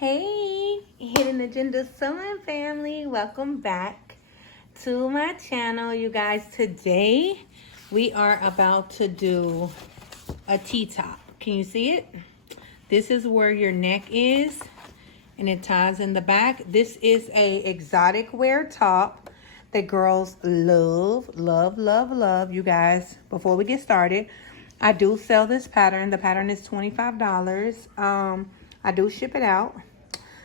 Hey, Hidden Agenda Sewing family, welcome back to my channel, you guys. Today we are about to do a T-top. Can you see it? This is where your neck is and it ties in the back. This is a exotic wear top that girls love, love, love, love. You guys, before we get started, I do sell this pattern. The pattern is $25. I do ship it out.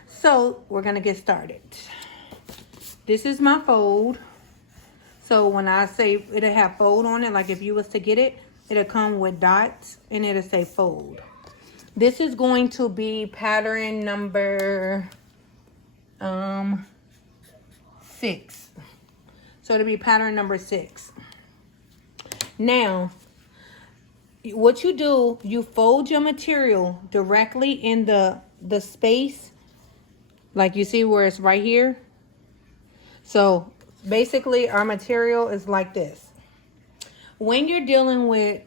So we're gonna get started. This is my fold. So when I say it'll have fold on it, like if you was to get it, it'll come with dots and it'll say fold. This is going to be pattern number 6. So it'll be pattern number 6. Now, what you do, you fold your material directly in the space. Like you see where it's right here. So basically our material is like this. When you're dealing with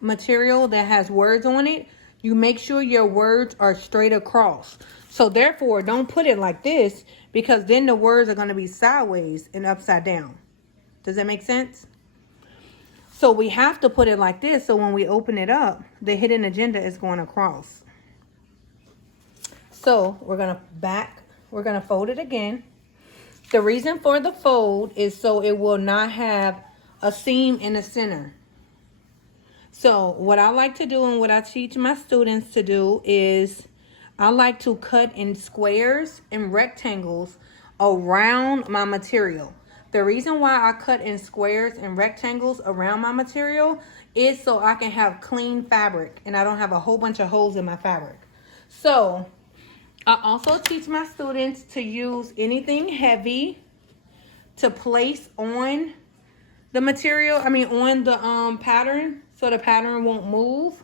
material that has words on it, you make sure your words are straight across. So therefore, don't put it like this, because then the words are going to be sideways and upside down. Does that make sense? So we have to put it like this, so when we open it up, the hidden agenda is going across. So we're going to fold it again. The reason for the fold is so it will not have a seam in the center. So what I like to do and what I teach my students to do is I like to cut in squares and rectangles around my material. The reason why I cut in squares and rectangles around my material is so I can have clean fabric and I don't have a whole bunch of holes in my fabric. So I also teach my students to use anything heavy to place on the material, on the pattern, so the pattern won't move.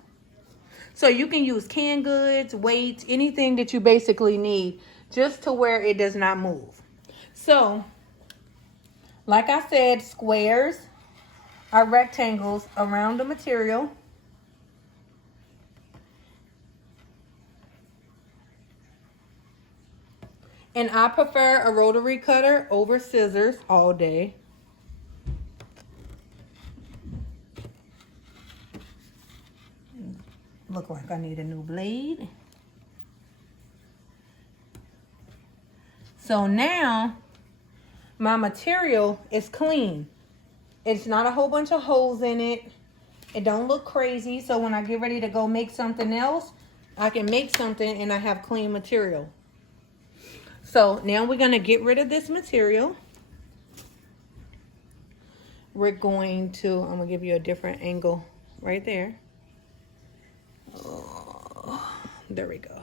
So you can use canned goods, weights, anything that you basically need just to where it does not move. So, like I said, squares are rectangles around the material. And I prefer a rotary cutter over scissors all day. Look like I need a new blade. So now my material is clean. It's not a whole bunch of holes in it. It don't look crazy. So when I get ready to go make something else, I can make something and I have clean material. So now we're going to get rid of this material. I'm going to give you a different angle right there. Oh, there we go.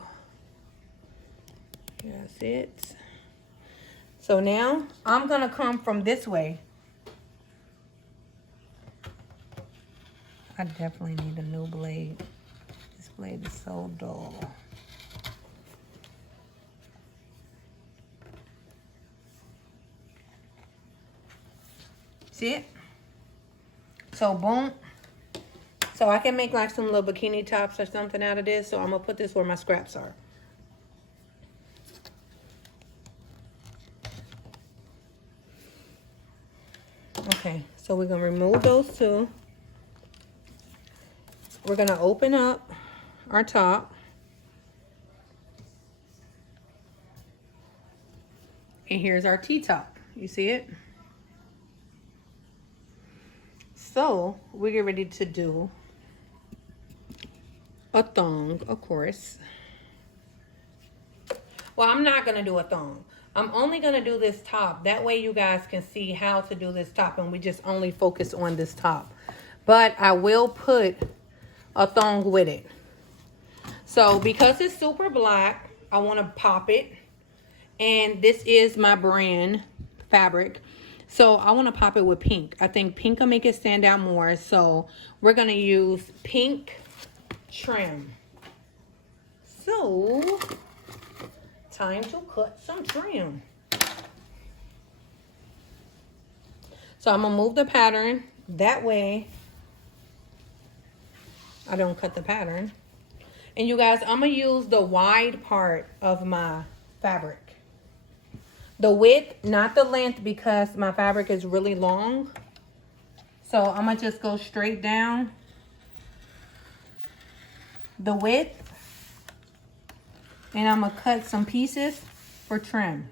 That's it. So now I'm going to come from this way. I definitely need a new blade. This blade is so dull. See it? So boom. So I can make like some little bikini tops or something out of this. So I'm going to put this where my scraps are. Okay, so we're going to remove those two. We're going to open up our top. And here's our T-top. You see it? So we get ready to do a thong, of course. Well, I'm not going to do a thong. I'm only going to do this top. That way you guys can see how to do this top and we just only focus on this top. But I will put a thong with it. So because it's super black, I want to pop it. And this is my brand fabric. So I want to pop it with pink. I think pink will make it stand out more. So we're going to use pink trim. So time to cut some trim. So I'm going to move the pattern. That way I don't cut the pattern. And you guys, I'm going to use the wide part of my fabric. The width, not the length, because my fabric is really long. So I'm going to just go straight down the width. And I'm going to cut some pieces for trim.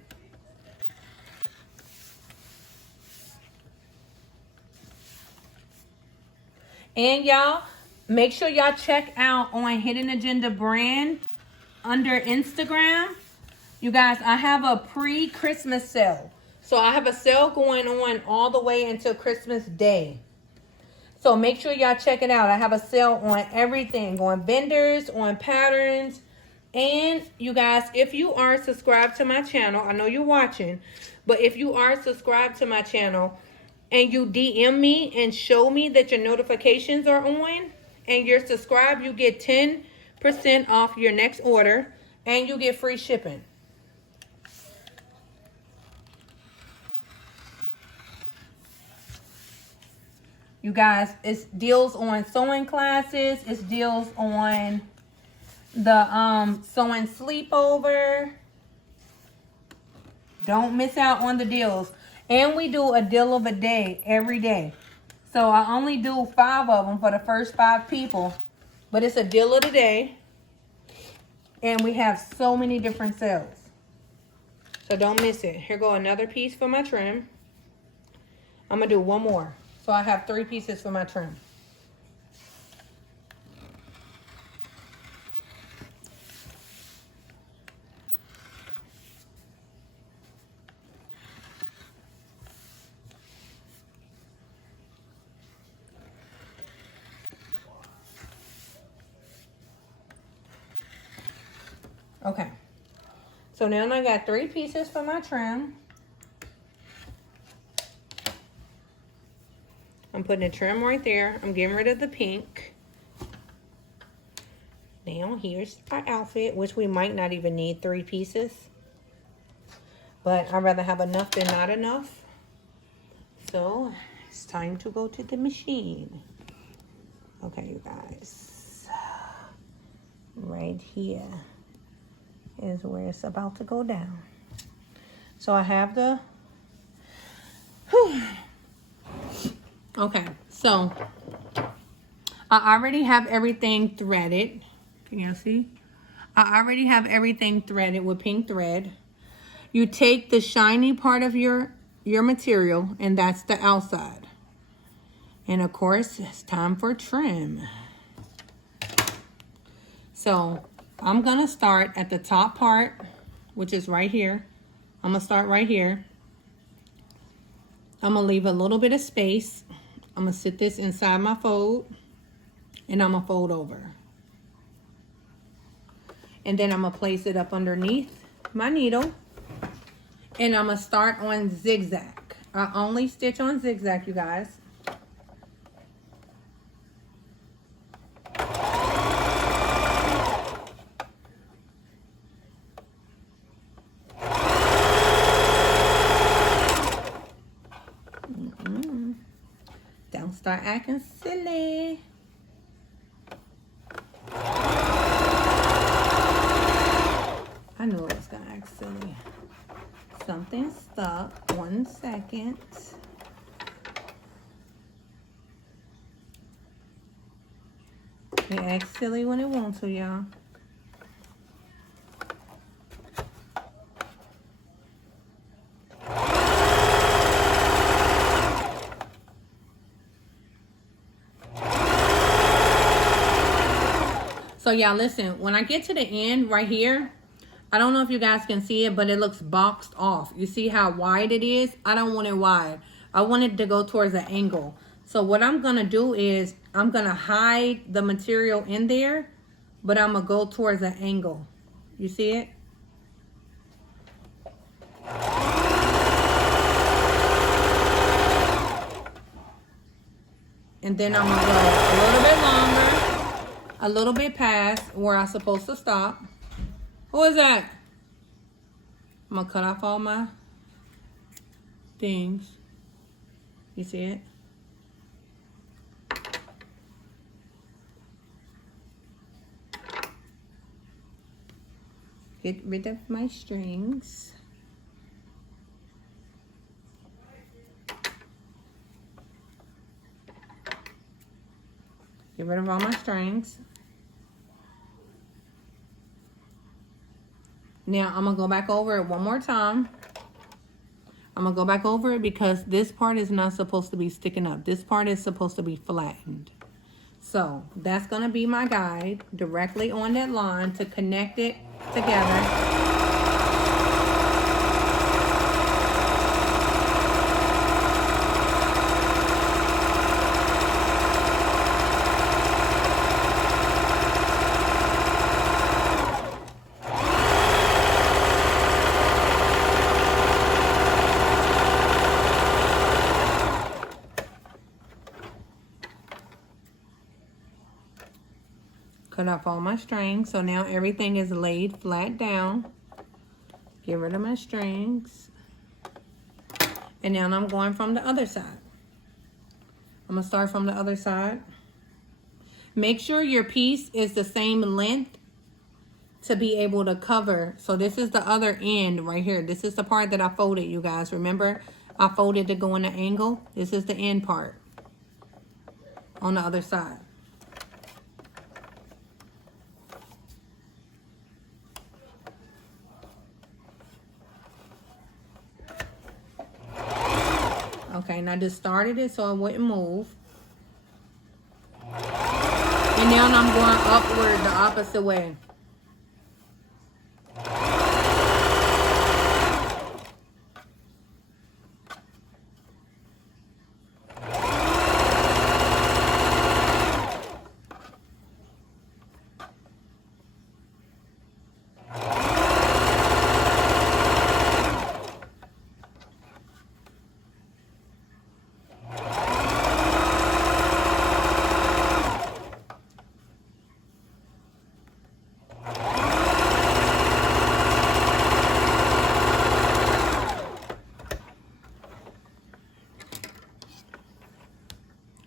And y'all, make sure y'all check out on Hidden Agenda Brand under Instagram. You guys, I have a pre-Christmas sale. So I have a sale going on all the way until Christmas Day. So make sure y'all check it out. I have a sale on everything, on vendors, on patterns. And you guys, if you are subscribed to my channel, I know you're watching, but if you are subscribed to my channel and you DM me and show me that your notifications are on and you're subscribed, you get 10% off your next order and you get free shipping. You guys, it's deals on sewing classes. It's deals on the sewing sleepover. Don't miss out on the deals. And we do a deal of a day every day. So I only do 5 of them for the first 5 people. But it's a deal of the day. And we have so many different sales. So don't miss it. Here go another piece for my trim. I'm going to do one more. So I have 3 pieces for my trim. Okay. So now I got 3 pieces for my trim. I'm putting a trim right there. I'm getting rid of the pink. Now here's our outfit, which we might not even need 3 pieces. But I'd rather have enough than not enough. So it's time to go to the machine. Okay, you guys. Right here is where it's about to go down. So I have the... Okay, so I already have everything threaded. Can you see? I already have everything threaded with pink thread. You take the shiny part of your material, and that's the outside. And of course, it's time for trim. So I'm gonna start at the top part, which is right here. I'm gonna start right here. I'm gonna leave a little bit of space. I'm gonna sit this inside my fold, and I'm gonna fold over. And then I'm gonna place it up underneath my needle, and I'm gonna start on zigzag. I only stitch on zigzag, you guys. Don't start acting silly. I knew it was gonna act silly. Something stuck. 1 second. It acts silly when it wants to, y'all. So y'all listen, when I get to the end right here, I don't know if you guys can see it, but it looks boxed off. You see how wide it is? I don't want it wide. I want it to go towards an angle. So what I'm gonna do is I'm gonna hide the material in there, but I'm gonna go towards an angle. You see it? And then I'm gonna go a little bit longer, a little bit past where I'm supposed to stop. Who is that? I'm gonna cut off all my things. You see it? Get rid of my strings. Get rid of all my strings. Now I'm going to go back over it one more time. I'm going to go back over it because this part is not supposed to be sticking up. This part is supposed to be flattened. So that's going to be my guide directly on that line to connect it together. Cut off all my strings. So now everything is laid flat down. Get rid of my strings. And now I'm going from the other side. I'm going to start from the other side. Make sure your piece is the same length to be able to cover. So this is the other end right here. This is the part that I folded, you guys. Remember, I folded to go in the angle. This is the end part on the other side. Okay, and I just started it so it wouldn't move. And now I'm going upward the opposite way.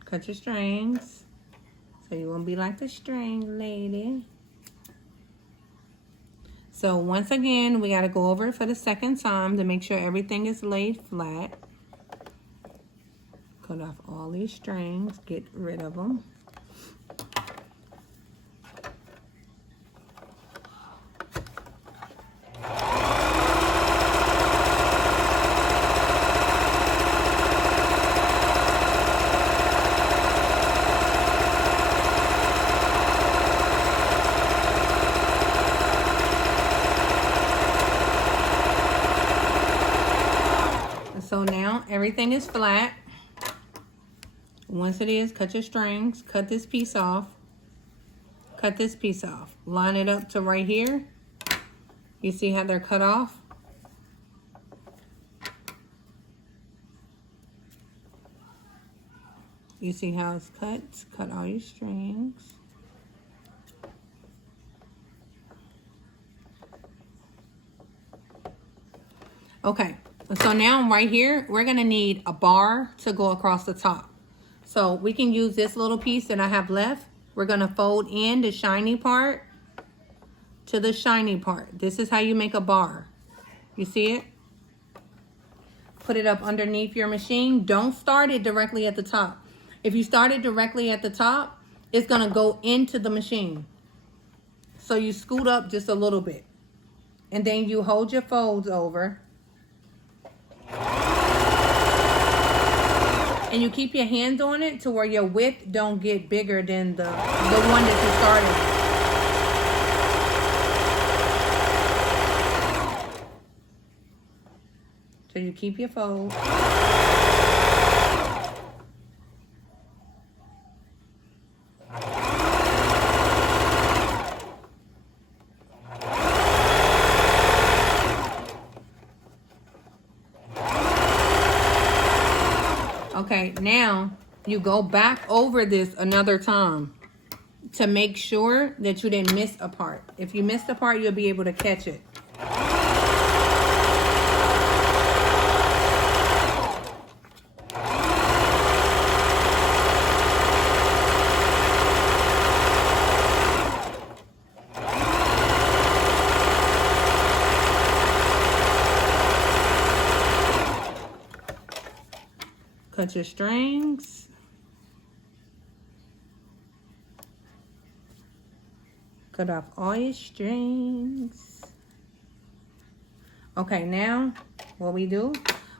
Cut your strings so you won't be like the string lady. So once again, we got to go over it for the second time to make sure everything is laid flat. Cut off all these strings, get rid of them. So now everything is flat. Once it is, cut your strings, cut this piece off, cut this piece off. Line it up to right here. You see how they're cut off? You see how it's cut? Cut all your strings. Okay. So now right here, we're going to need a bar to go across the top. So we can use this little piece that I have left. We're going to fold in the shiny part to the shiny part. This is how you make a bar. You see it? Put it up underneath your machine. Don't start it directly at the top. If you start it directly at the top, it's going to go into the machine. So you scoot up just a little bit. And then you hold your folds over. And you keep your hands on it to where your width don't get bigger than the one that you started. So you keep your fold. Okay, now you go back over this another time to make sure that you didn't miss a part. If you missed a part, you'll be able to catch it. cut your strings. Cut off all your strings. Okay, now what we do,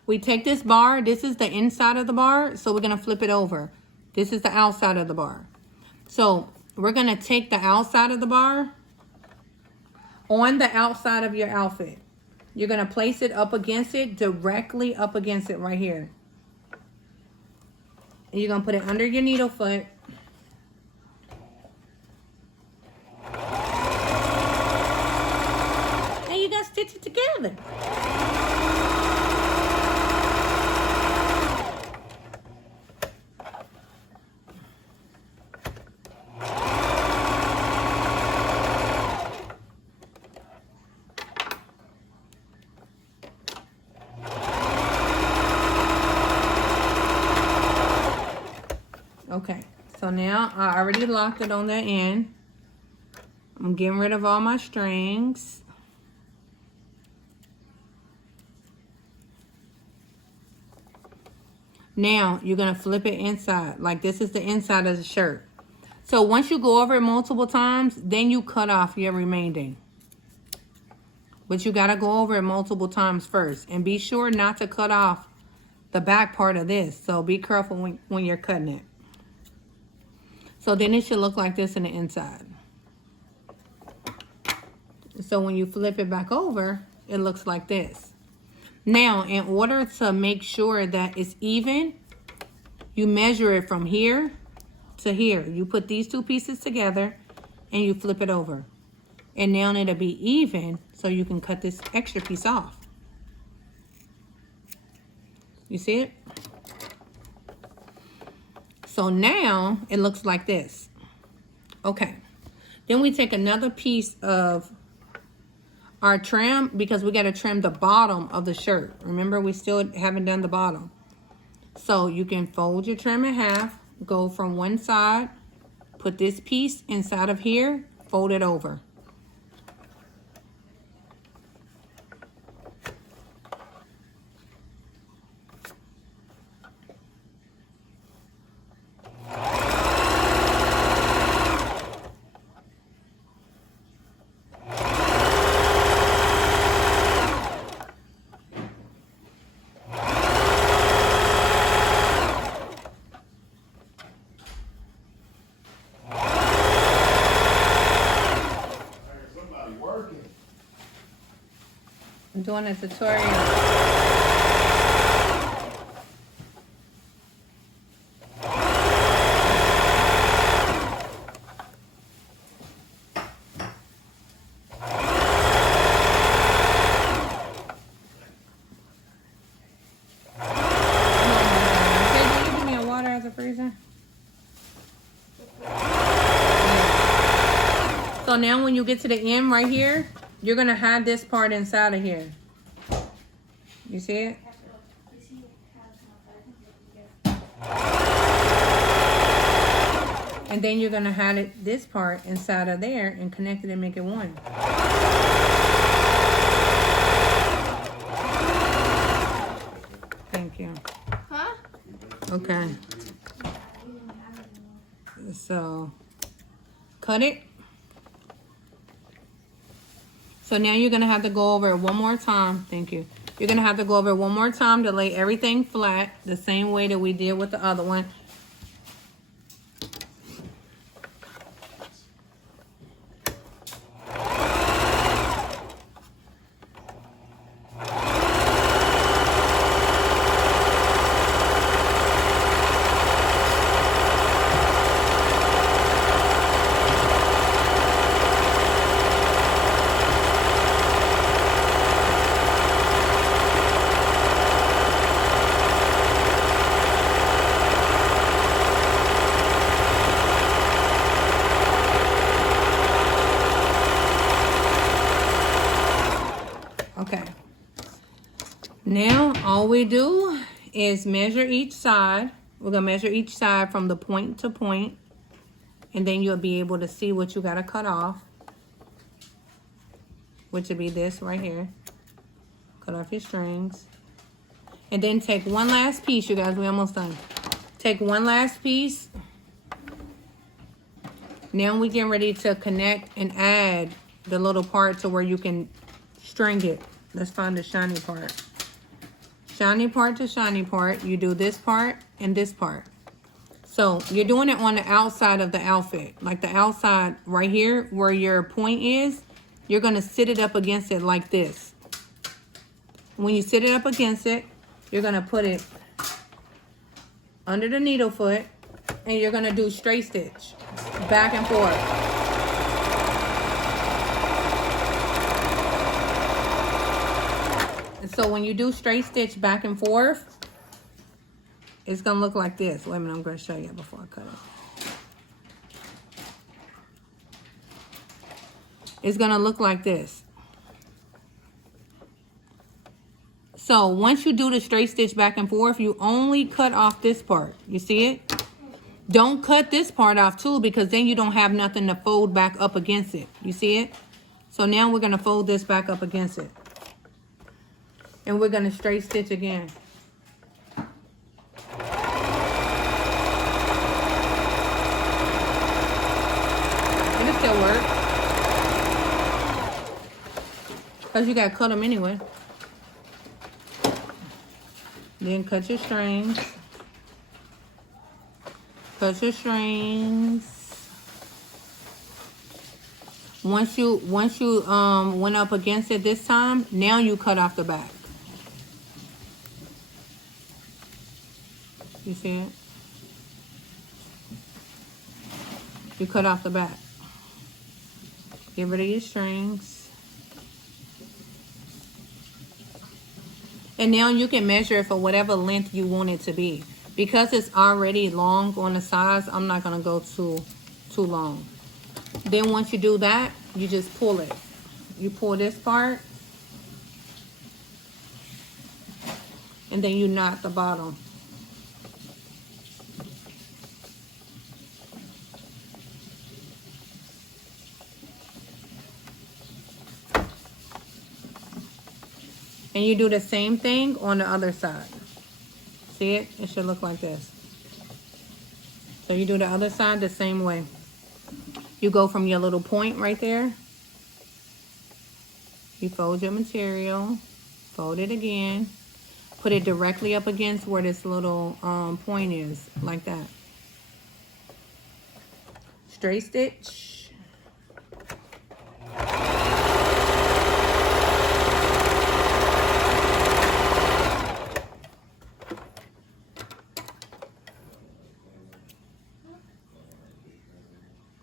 we take this bar. This is the inside of the bar, so we're gonna flip it over. This is the outside of the bar. So we're gonna take the outside of the bar on the outside of your outfit. You're gonna place it up against it, directly up against it right here. And you're gonna put it under your needle foot. And you gotta stitch it together. Okay, so now I already locked it on that end. I'm getting rid of all my strings. Now you're gonna flip it inside, like this is the inside of the shirt. So once you go over it multiple times, then you cut off your remaining. But you gotta go over it multiple times first, and be sure not to cut off the back part of this. So be careful when you're cutting it. So then it should look like this in the inside. So when you flip it back over, it looks like this. Now, in order to make sure that it's even, you measure it from here to here. You put these two pieces together and you flip it over. And now it'll be even, so you can cut this extra piece off. You see it? So now it looks like this. Okay. Then we take another piece of our trim, because we got to trim the bottom of the shirt. Remember, we still haven't done the bottom. So you can fold your trim in half, go from one side, put this piece inside of here, fold it over. I'm doing a tutorial. So now when you get to the end right here, you're going to have this part inside of here. You see it? And then you're going to have it, this part inside of there, and connect it and make it one. Thank you. Huh? Okay. So, cut it. So now you're going to have to go over it one more time. Thank you. You're going to have to go over it one more time to lay everything flat the same way that we did with the other one. Okay. Now all we do is measure each side. We're going to measure each side from the point to point, and then you'll be able to see what you got to cut off, which would be this right here. Cut off your strings. And then take one last piece, you guys. We're almost done. Take one last piece. Now we get ready to connect and add the little part to where you can string it. Let's find the shiny part. Shiny part to shiny part. You do this part and this part. So you're doing it on the outside of the outfit. Like the outside right here where your point is. You're going to sit it up against it like this. When you sit it up against it, you're going to put it under the needle foot. And you're going to do straight stitch. Back and forth. And so when you do straight stitch back and forth, it's going to look like this. Wait a minute, I'm going to show you before I cut it. It's going to look like this. So once you do the straight stitch back and forth, you only cut off this part. You see it? Don't cut this part off too, because then you don't have nothing to fold back up against it. You see it? So now we're going to fold this back up against it. And we're going to straight stitch again. It'll still work. Because you got to cut them anyway. Then cut your strings. Cut your strings. Once you went up against it this time, now you cut off the back. You see it? You cut off the back. Get rid of your strings. And now you can measure it for whatever length you want it to be. Because it's already long on the sides, I'm not going to go too long. Then once you do that, you just pull it. You pull this part. And then you knot the bottom. And you do the same thing on the other side. See it? It should look like this. So you do the other side the same way. You go from your little point right there. You fold your material. Fold it again. Put it directly up against where this little point is. Like that. Straight stitch.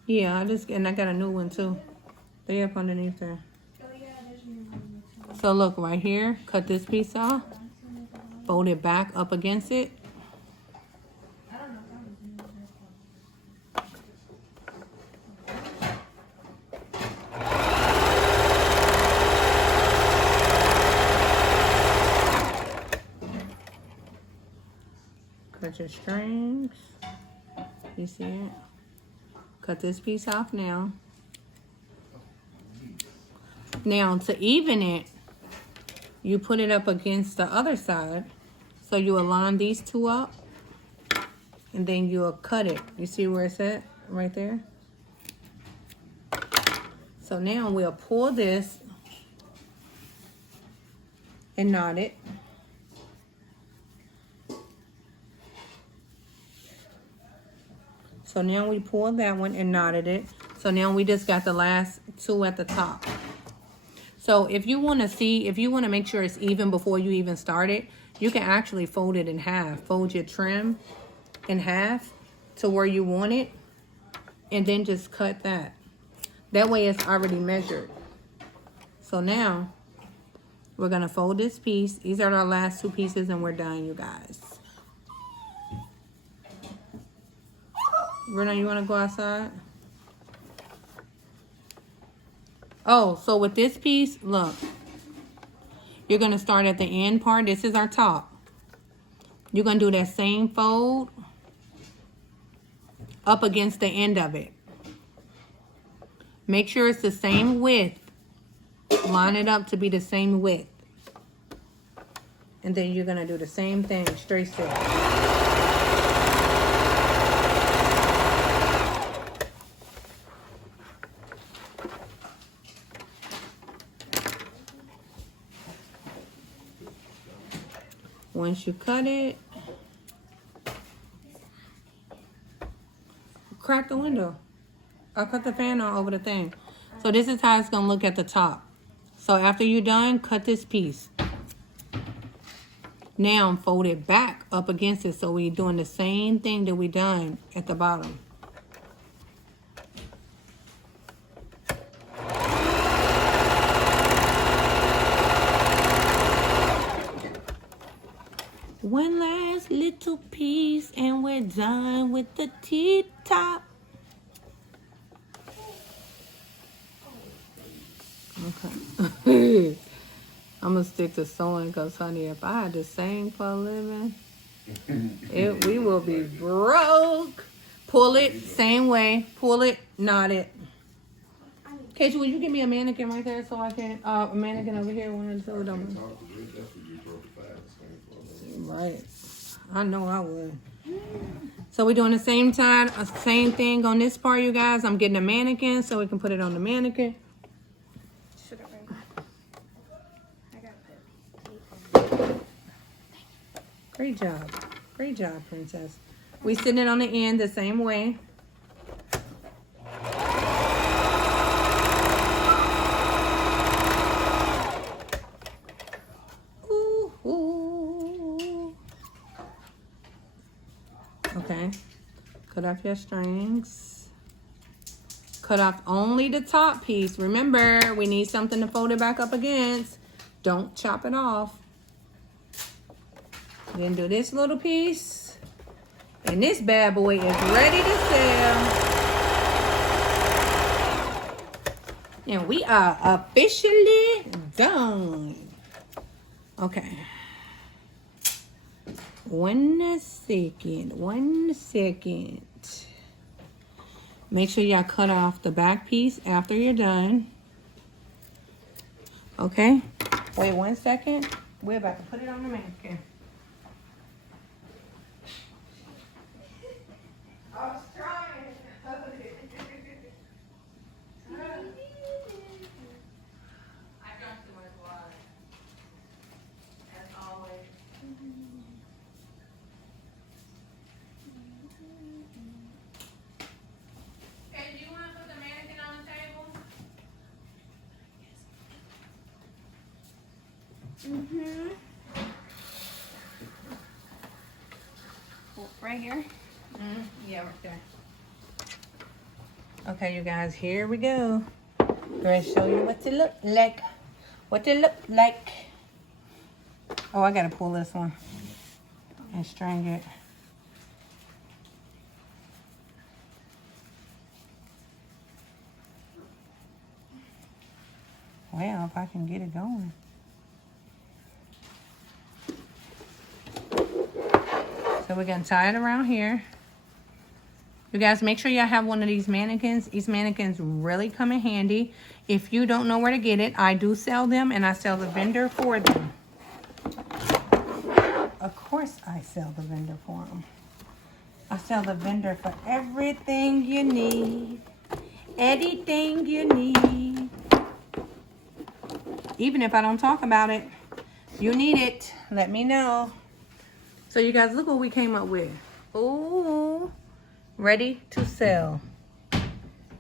Yeah, I got a new one too. They up underneath there. So look right here, cut this piece off, fold it back up against it. Cut your strings. You see it? Cut this piece off now. Now, to even it, you put it up against the other side. So you align these two up. And then you'll cut it. You see where it's at? Right there. So now we'll pull this and knot it. So now we pulled that one and knotted it. So now we just got the last two at the top. So if you want to see, if you want to make sure it's even before you even start it, you can actually fold it in half. Fold your trim in half to where you want it. And then just cut that. That way it's already measured. So now we're going to fold this piece. These are our last two pieces and we're done, you guys. Bruna, you want to go outside? Oh, so with this piece, look. You're going to start at the end part. This is our top. You're going to do that same fold up against the end of it. Make sure it's the same width. Line it up to be the same width. And then you're gonna do the same thing, straight stitch. Once you cut it, crack the window. I'll cut the fan on over the thing. So this is how it's gonna look at the top. So after you're done, cut this piece. Now fold it back up against it, so we're doing the same thing that we done at the bottom. One last little piece and we're done with the T-top. Okay. I'm gonna stick to sewing because, honey, if I had to sing for a living, we will be broke. Pull it, same way. Pull it, knot it. Casey, will you give me a mannequin right there so I can, a mannequin over here, one and two, don't. Right. I know I would. So we're doing the same thing on this part, you guys. I'm getting a mannequin so we can put it on the mannequin. Great job. Great job, princess. We sitting it on the end the same way. Ooh, ooh. Okay. Cut off your strings. Cut off only the top piece. Remember, we need something to fold it back up against. Don't chop it off. Then do this little piece. And this bad boy is ready to sell. And we are officially done. Okay. 1 second. 1 second. Make sure y'all cut off the back piece after you're done. Okay. Wait 1 second. We're about to put it on the mannequin. I was trying. I drank too much water. As always. Hey, do you want to put the mannequin on the table? Mm-hmm. Right here? Yeah, right there. Okay, you guys, here we go. I'm going to show you what it look like. What it look like. Oh, I got to pull this one and string it. Well, if I can get it going. So we're going to tie it around here. You guys, make sure y'all have one of these mannequins. These mannequins really come in handy. If you don't know where to get it, I do sell them, and I sell the vendor for them. Of course I sell the vendor for them. I sell the vendor for everything you need. Anything you need. Even if I don't talk about it, you need it, let me know. So you guys, look what we came up with. Ooh. Ready to sell.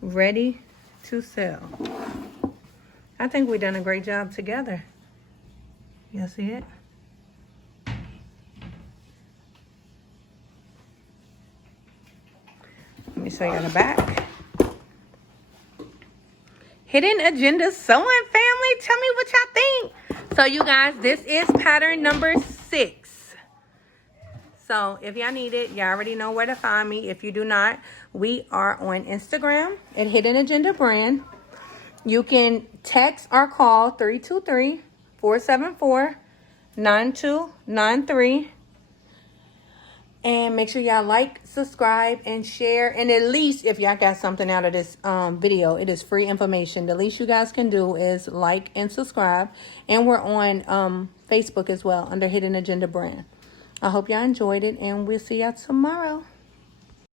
Ready to sell. I think we've done a great job together. You see it? Let me show you the back. Hidden Agenda Sewing family. Tell me what y'all think. So you guys, this is pattern number 6. So if y'all need it, y'all already know where to find me. If you do not, we are on Instagram at Hidden Agenda Brand. You can text or call 323-474-9293. And make sure y'all like, subscribe, and share. And at least if y'all got something out of this video, it is free information. The least you guys can do is like and subscribe. And we're on Facebook as well under Hidden Agenda Brand. I hope y'all enjoyed it, and we'll see y'all tomorrow.